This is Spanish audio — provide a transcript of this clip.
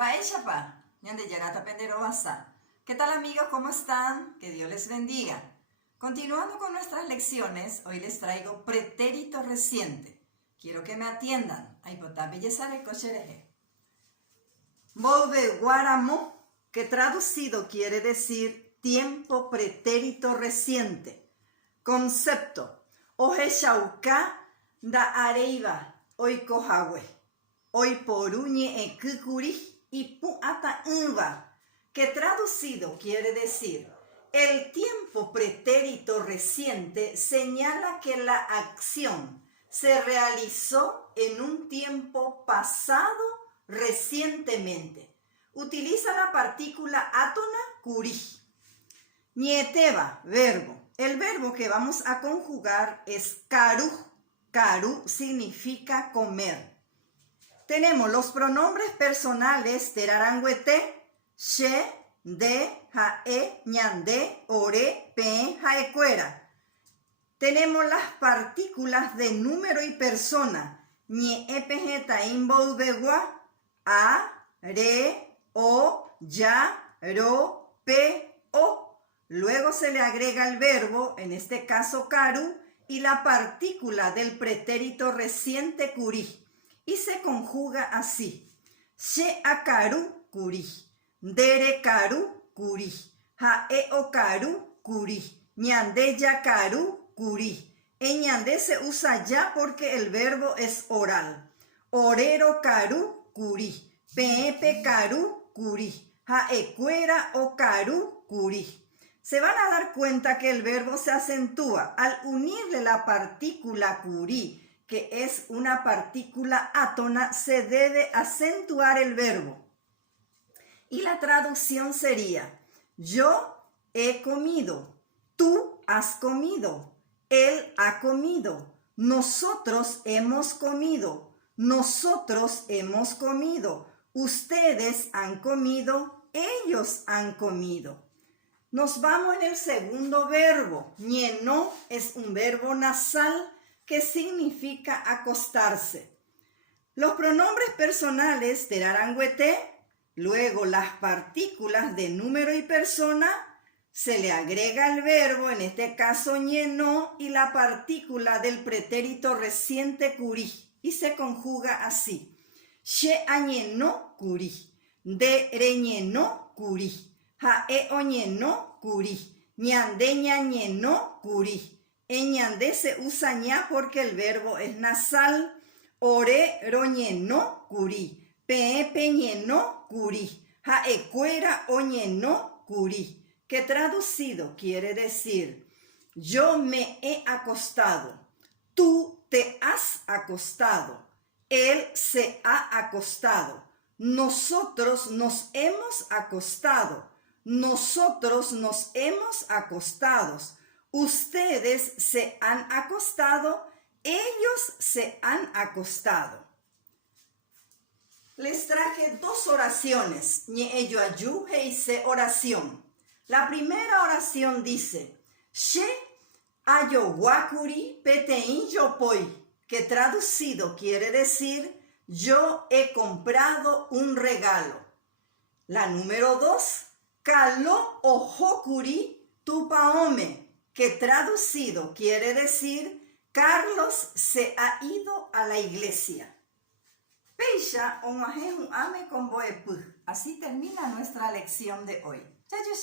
Baeshapa, ñande yarata penderobasa. ¿Qué tal amigos? ¿Cómo están? Que Dios les bendiga. Continuando con nuestras lecciones, hoy les traigo pretérito reciente. Quiero que me atiendan. Aipotape yesare kochereje. Volve guaramo, que traducido quiere decir tiempo pretérito reciente. Concepto. Oje shauka da areiba, oikohawe. Hoy poruñe e kukuri y puata inva, que traducido quiere decir el tiempo pretérito reciente señala que la acción se realizó en un tiempo pasado recientemente. Utiliza la partícula átona kuri. Nieteba, verbo. El verbo que vamos a conjugar es karu. Karu significa comer. Tenemos los pronombres personales terarangüete, she, de, jae, ñande, ore, pe, jaecuera. Tenemos las partículas de número y persona, ñe, epejeta, involvegua, a, re, o, ya, ro, pe, o. Luego se le agrega el verbo, en este caso karu, y la partícula del pretérito reciente kuri. Y se conjuga así. She akaru kuri. Dere karu kuri. Jae o karu kuri. Ñande ya karu kuri. En ñande se usa ya porque el verbo es oral. Orero karu kuri. Pepe karu kuri. Jae cuera o karu kuri. Se van a dar cuenta que el verbo se acentúa al unirle la partícula kuri, que es una partícula átona, se debe acentuar el verbo. Y la traducción sería, yo he comido, tú has comido, él ha comido, nosotros hemos comido, nosotros hemos comido, ustedes han comido, ellos han comido. Nos vamos en el segundo verbo. Ñeno es un verbo nasal que significa acostarse. Los pronombres personales terarangüete, luego las partículas de número y persona, se le agrega el verbo, en este caso ñeno, y la partícula del pretérito reciente kuri, y se conjuga así. She añeno kuri, de reñeno kuri. Jae oñeno kuri, ñande ñañeno kuri. En ñande se usa ña porque el verbo es nasal. Ore roñeno kuri, pe peñeno kuri. Jae cuera oñeno kuri. Que traducido quiere decir, yo me he acostado, tú te has acostado, él se ha acostado, nosotros nos hemos acostado. Nosotros nos hemos acostado, ustedes se han acostado, ellos se han acostado. Les traje dos oraciones, ñe ayu heise oración. La primera oración dice, she ayo wakuri petein yopoi, que traducido quiere decir, yo he comprado un regalo. La número 2, Kalo o hokuri tupaome, que traducido quiere decir Carlos se ha ido a la iglesia. Peisha omahehu ame con boepu. Así termina nuestra lección de hoy. Chayo